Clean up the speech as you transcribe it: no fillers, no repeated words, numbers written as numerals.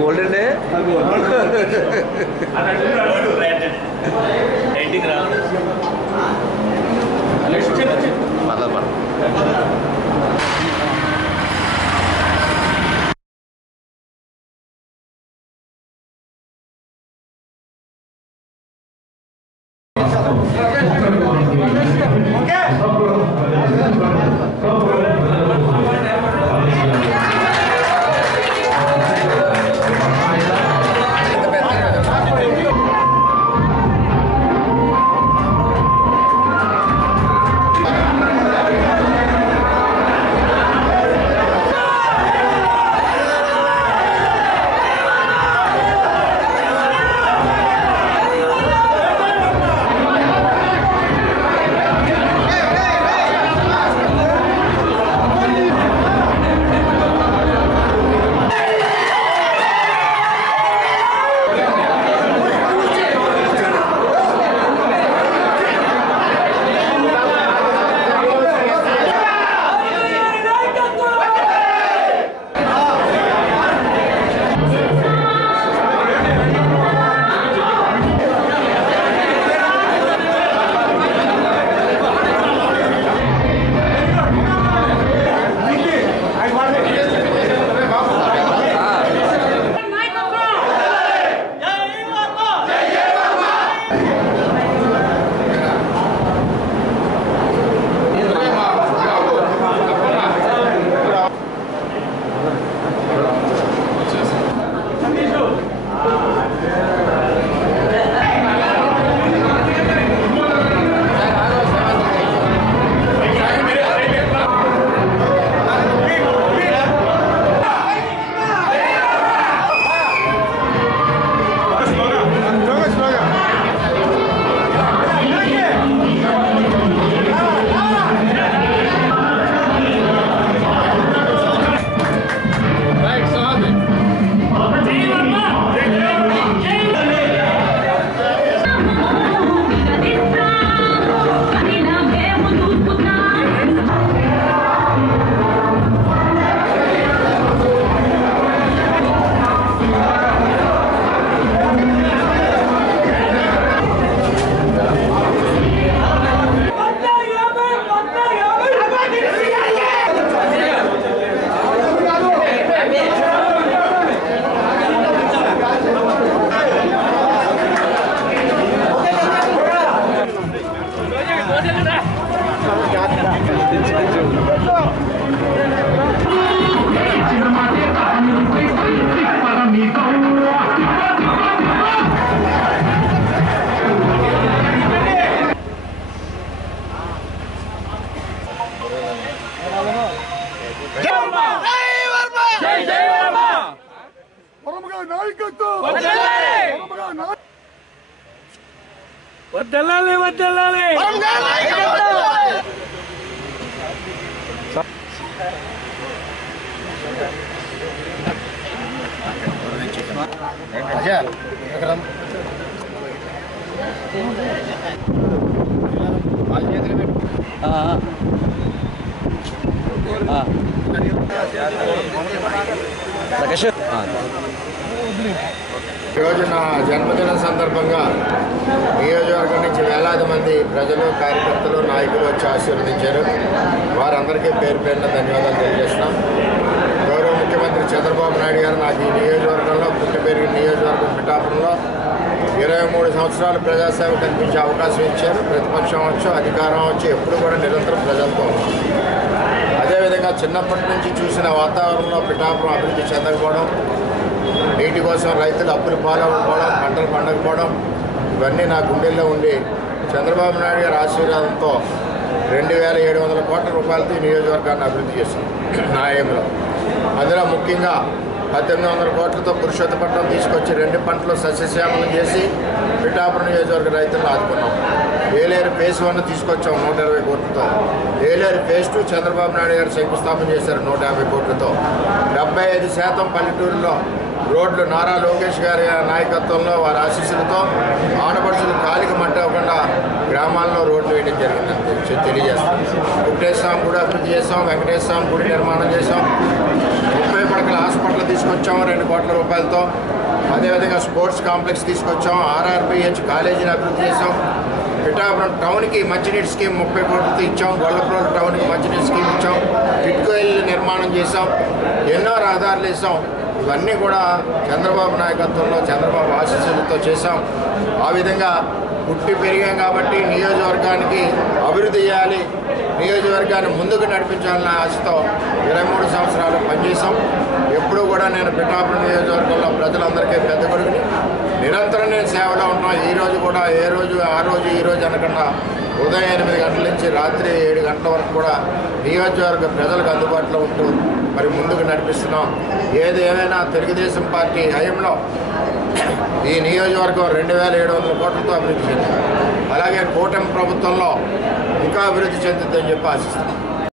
Gold అండి వద్దెల్లాలి వద్దెల్లాలి ఈరోజు నా జన్మదిన సందర్భంగా నియోజకవర్గం నుంచి వేలాది మంది ప్రజలు, కార్యకర్తలు, నాయకులు వచ్చి ఆశీర్వదించారు. వారందరికీ పేరు పేరున ధన్యవాదాలు తెలియజేస్తున్నాం. గౌరవ ముఖ్యమంత్రి చంద్రబాబు నాయుడు గారు నాకు ఈ నియోజకవర్గంలో, పుట్టి పెరిగిన నియోజకవర్గం పిఠాపురంలో 23 సంవత్సరాలు ప్రజాసేవ కల్పించే అవకాశం ఇచ్చారు. ప్రతిపక్షం వచ్చు, అధికారం వచ్చు, ఎప్పుడు కూడా నిరంతరం ప్రజలతో ఉన్నాం. అదేవిధంగా చిన్నప్పటి నుంచి చూసిన వాతావరణంలో పిఠాపురం అభివృద్ధి చెందకపోవడం, నీటి కోసం రైతులు అప్పులు పాలవకపోవడం, పంటలు పండకపోవడం, ఇవన్నీ నా గుండెల్లో ఉండి చంద్రబాబు నాయుడు గారి ఆశీర్వాదంతో 2700 కోట్ల రూపాయలతో ఈ నియోజకవర్గాన్ని అభివృద్ధి చేశాం నా ఏమిలో. అందులో ముఖ్యంగా 1800 కోట్లతో పురుషోత్తపట్నం తీసుకొచ్చి 2 పంటలు సస్యశ్యామలం చేసి పిఠాపురం నియోజకవర్గ రైతులను ఆదుకున్నాం. ఏలేరు ఫేజ్ 1 తీసుకొచ్చాం 120 కోట్లతో. ఏలేరు ఫేజ్ 2 చంద్రబాబు నాయుడు గారు శంకుస్థాపన చేశారు 150 కోట్లతో. 75% పల్లెటూరులో రోడ్లు నారా లోకేష్ గారి నాయకత్వంలో, వారి ఆశీస్సులతో ఆడపడుచులు కాలికి మట్టకుండా గ్రామాల్లో రోడ్లు వేయడం జరిగిందని తెలియజేస్తాం. వెంకటేశ్వర స్వామి గుడి అభివృద్ధి చేస్తాం, వెంకటేశ్వర స్వామి గుడి నిర్మాణం చేసాం, 30 పడకల చుట్టుపక్కల హాస్పిటల్ తీసుకొచ్చాం 2 కోట్ల రూపాయలతో. అదేవిధంగా స్పోర్ట్స్ కాంప్లెక్స్ తీసుకొచ్చాం, ఆర్ఆర్బిహెచ్ కాలేజీని అభివృద్ధి చేసాం. పిఠాపురం టౌన్కి మంచినీటి స్కీమ్ 30 కోట్లతో ఇచ్చాం. గొల్లప్రోలు టౌన్కి మంచినీటి స్కీమ్ ఇచ్చాం. టిట్కో ఇల్లు నిర్మాణం చేసాం. ఎన్నో రహదారులు వేసాం. ఇవన్నీ కూడా చంద్రబాబు నాయకత్వంలో చంద్రబాబు ఆశీస్సులతో చేశాం. ఆ విధంగా పుట్టి పెరిగాం కాబట్టి నియోజకవర్గానికి అభివృద్ధి చేయాలి, నియోజకవర్గాన్ని ముందుకు నడిపించాలన్న ఆశతో 23 సంవత్సరాలు పనిచేశాం. ఎప్పుడూ కూడా నేను పిఠాపురం నియోజకవర్గంలో ప్రజలందరికీ పెద్ద కొడుకుని నిరంతరం నేను సేవలో ఉన్నా. ఈరోజు కూడా ఏ రోజు ఆ రోజు ఈ రోజు అనకుండా ఉదయం 8 గంటల నుంచి రాత్రి 7 గంటల వరకు కూడా నియోజకవర్గ ప్రజలకు అందుబాటులో ఉంటూ మరి ముందుకు నడిపిస్తున్నాం. ఏది ఏమైనా తెలుగుదేశం పార్టీ హయాంలో ఈ నియోజకవర్గం 2700 కోట్లతో అభివృద్ధి చెందింది. అలాగే కూటమి ప్రభుత్వంలో ఇంకా అభివృద్ధి చెందుతుందని చెప్పి ఆశిస్తున్నాం.